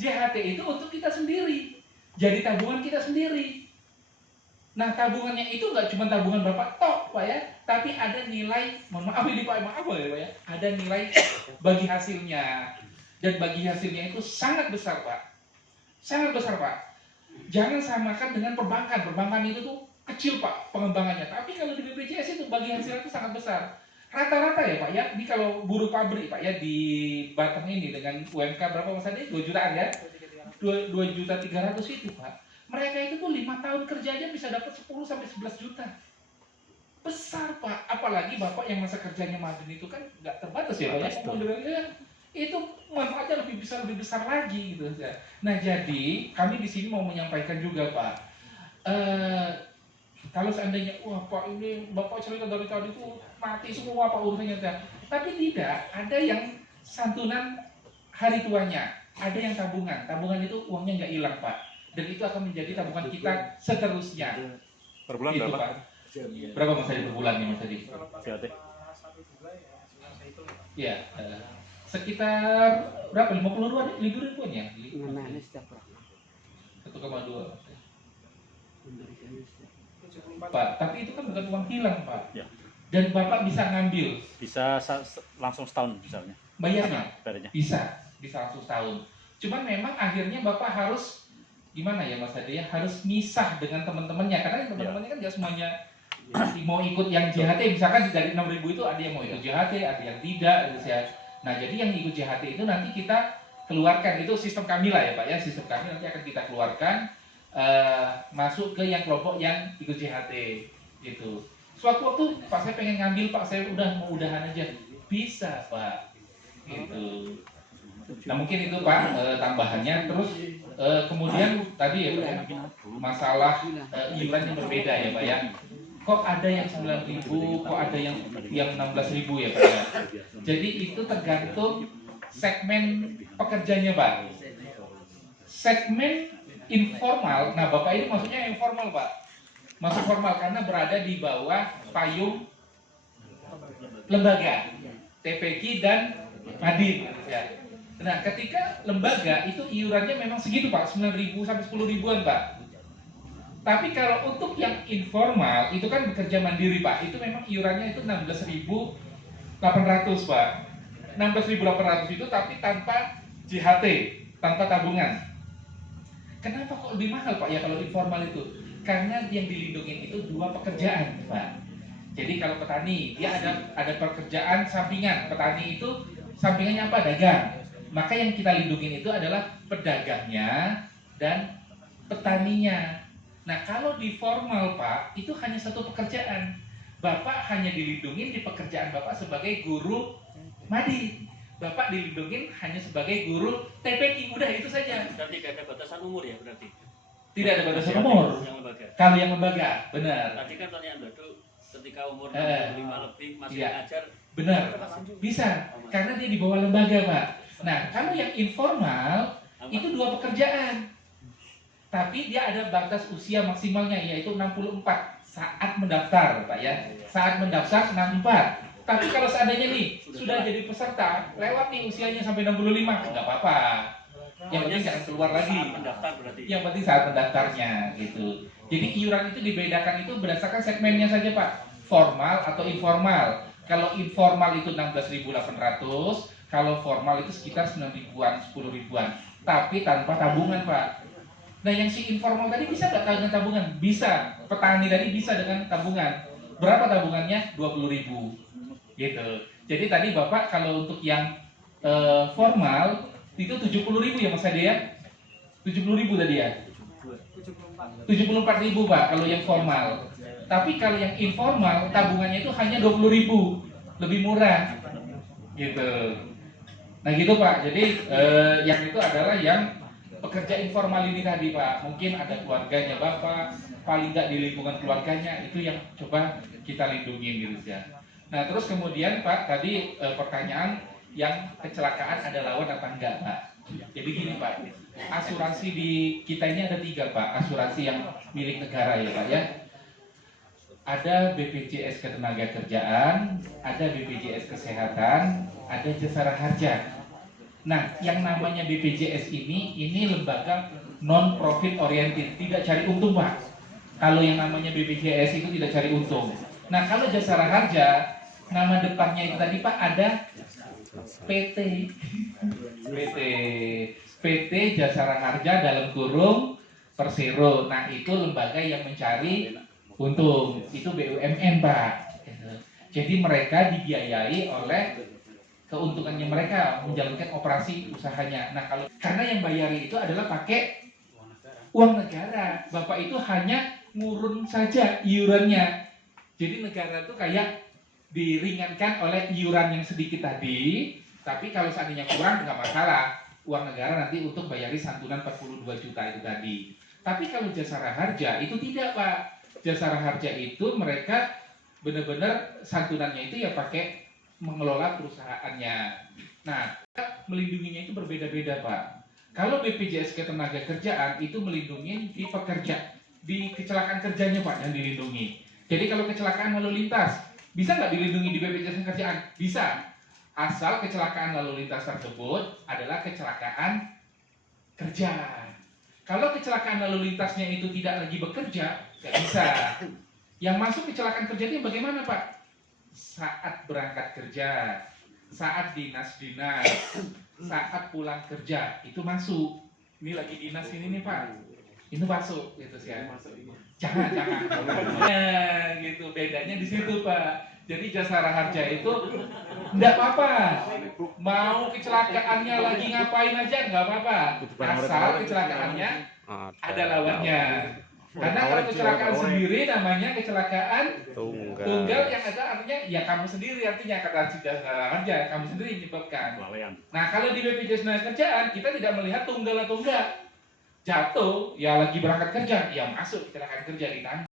JHT itu untuk kita sendiri, jadi tabungan kita sendiri. Nah, tabungannya itu nggak cuma tabungan Bapak tok, Pak ya, tapi ada nilai, mohon maaf ini Pak, maaf ya Pak ya, ada nilai bagi hasilnya. Dan bagi hasilnya itu sangat besar Pak. Sangat besar Pak. Jangan samakan dengan perbankan. Perbankan itu tuh kecil Pak pengembangannya. Tapi kalau di BPJS itu bagi hasilnya itu sangat besar. Rata-rata ya Pak ya, ini kalau buruh pabrik Pak ya di Batam ini dengan UMK berapa Mas Adi? 2 jutaan ya? 2.300.000 itu Pak. Mereka itu tuh 5 tahun kerja aja bisa dapat 10 sampai 11 juta. Besar Pak. Apalagi Bapak yang masa kerjanya madun itu kan nggak terbatas ya Pak ya. Itu manfaatnya lebih besar lagi gitu ya. Nah jadi kami di sini mau menyampaikan juga Pak, kalau seandainya wah Pak ini Bapak cerita dari tadi itu mati semua Pak urusannya, tapi tidak, ada yang santunan hari tuanya, ada yang tabungan itu uangnya nggak hilang Pak, dan itu akan menjadi tabungan kita seterusnya. Per bulan itu, berapa? Pak. Berapa Mas Adi per bulan nih Mas Adi? Ya, sekitar berapa? 50 ribuan ya? 1,2 Pak, tapi itu kan bukan uang hilang Pak ya. Dan Bapak bisa ngambil. Bisa langsung setahun misalnya? Bayarnya? Bisa langsung setahun. Cuman memang akhirnya Bapak harus gimana ya Mas Adi ya, harus misah dengan teman-temannya, karena teman-temannya kan nggak semuanya mau ikut yang JHT. Misalkan dari 6.000 itu ada yang mau ikut JHT, ada yang tidak gitu ya. Nah jadi yang ikut JHT itu nanti kita keluarkan, itu sistem kami lah ya Pak ya, sistem kami nanti akan kita keluarkan masuk ke yang kelompok yang ikut JHT gitu. Suatu waktu Pak saya pengen ngambil Pak, saya udah mau udahan aja, bisa Pak gitu. Nah mungkin itu Pak tambahannya. Terus kemudian tadi ya Pak ya, masalah iuran yang berbeda ya Pak ya. Kok ada yang 9.000, kok ada yang 16.000 ya Pak ya. Jadi itu tergantung segmen pekerjanya Pak. Segmen informal, nah Bapak ini maksudnya informal Pak. Masuk formal karena berada di bawah payung lembaga TPQ dan Madin ya. Nah ketika lembaga itu iurannya memang segitu Pak, 9.000 sampai 10.000-an Pak. Tapi kalau untuk yang informal itu kan bekerja mandiri Pak, itu memang iurannya itu 16.800 Pak. 16.800 itu tapi tanpa JHT, tanpa tabungan. Kenapa kok lebih mahal Pak ya kalau informal itu? Karena yang dilindungi itu 2 pekerjaan Pak. Jadi kalau petani dia ada pekerjaan sampingan. Petani itu sampingannya apa? Dagang. Maka yang kita lindungi itu adalah pedagangnya dan petaninya. Nah kalau di formal Pak, itu hanya 1 pekerjaan. Bapak hanya dilindungi di pekerjaan Bapak sebagai guru Madi. Bapak dilindungi hanya sebagai guru TPQ, udah itu saja. Berarti tidak ada batasan umur ya berarti? Tidak ada batasan umur. Kalau yang lembaga, benar. Tadi kan pertanyaan Batu, ketika umur 65 lebih masih mengajar. Benar, bisa. Karena dia di bawah lembaga Pak. Nah kalau yang informal, itu 2 pekerjaan. Tapi dia ada batas usia maksimalnya, yaitu 64 saat mendaftar Pak ya. Saat mendaftar 64. Tapi kalau seandainya nih sudah jadi peserta, lewat nih usianya sampai 65, nggak apa-apa. Yang penting jangan keluar lagi. Yang penting saat mendaftarnya gitu. Jadi iuran itu dibedakan itu berdasarkan segmennya saja Pak. Formal atau informal. Kalau informal itu 16.800, kalau formal itu sekitar 9.000-an, 10.000-an. Tapi tanpa tabungan Pak. Nah yang si informal tadi bisa nggak dengan tabungan? Bisa. Petani tadi bisa dengan tabungan. Berapa tabungannya? 20.000 gitu. Jadi tadi Bapak kalau untuk yang formal itu 70.000 ya Mas Ade ya? 70.000 tadi ya? 74.000 Pak kalau yang formal. Tapi kalau yang informal tabungannya itu hanya 20.000, lebih murah gitu. Nah gitu Pak. Jadi yang itu adalah yang pekerja informal ini tadi Pak, mungkin ada keluarganya Bapak, paling nggak di lingkungan keluarganya, itu yang coba kita lindungi gitu ya. Nah terus kemudian Pak, tadi pertanyaan yang kecelakaan ada lawan apa enggak Pak? Jadi gini Pak, asuransi di kita ini ada 3 Pak, asuransi yang milik negara ya Pak ya. Ada BPJS Ketenagakerjaan, ada BPJS Kesehatan, ada Jasara Harja. Nah, yang namanya BPJS ini lembaga non profit oriented, tidak cari untung Pak. Kalau yang namanya BPJS itu tidak cari untung. Nah, kalau Jasara Harja, nama depannya itu tadi Pak ada PT. PT Jasara Harja dalam kurung Persero. Nah, itu lembaga yang mencari untung. Itu BUMN Pak. Jadi mereka dibiayai oleh keuntungannya mereka menjalankan operasi usahanya. Nah, kalau karena yang bayari itu adalah pakai uang negara, Bapak itu hanya ngurun saja iurannya. Jadi negara itu kayak diringankan oleh iuran yang sedikit tadi, tapi kalau seandainya kurang nggak masalah, uang negara nanti untuk bayari santunan 42 juta itu tadi. Tapi kalau Jasara Harja itu tidak Pak. Jasara Harja itu mereka benar-benar santunannya itu ya pakai mengelola perusahaannya. Nah, melindunginya itu berbeda-beda Pak. Kalau BPJS Ketenagakerjaan itu melindungi di pekerja, di kecelakaan kerjanya Pak yang dilindungi. Jadi kalau kecelakaan lalu lintas, bisa nggak dilindungi di BPJS Ketenagakerjaan? Bisa. Asal kecelakaan lalu lintas tersebut adalah kecelakaan kerja. Kalau kecelakaan lalu lintasnya itu tidak lagi bekerja, nggak bisa. Yang masuk kecelakaan kerja itu bagaimana Pak? Saat berangkat kerja, saat dinas-dinas, saat pulang kerja itu masuk. Ini lagi dinas ini nih Pak, itu masuk gitu sih. Jangan. Nah, gitu bedanya di situ Pak. Jadi Jasara Harja itu enggak apa-apa. Mau kecelakaannya lagi ngapain aja enggak apa-apa. Asal kecelakaannya ada lawannya. Karena kalau kecelakaan sendiri namanya kecelakaan tunggal yang ada artinya ya kamu sendiri artinya kata Jasara Harja kamu sendiri menyebabkan. Nah kalau di BPJS Ketenagakerjaan kita tidak melihat tunggal atau enggak. Jatuh ya lagi berangkat kerja ya masuk kecelakaan kerja ditanggung.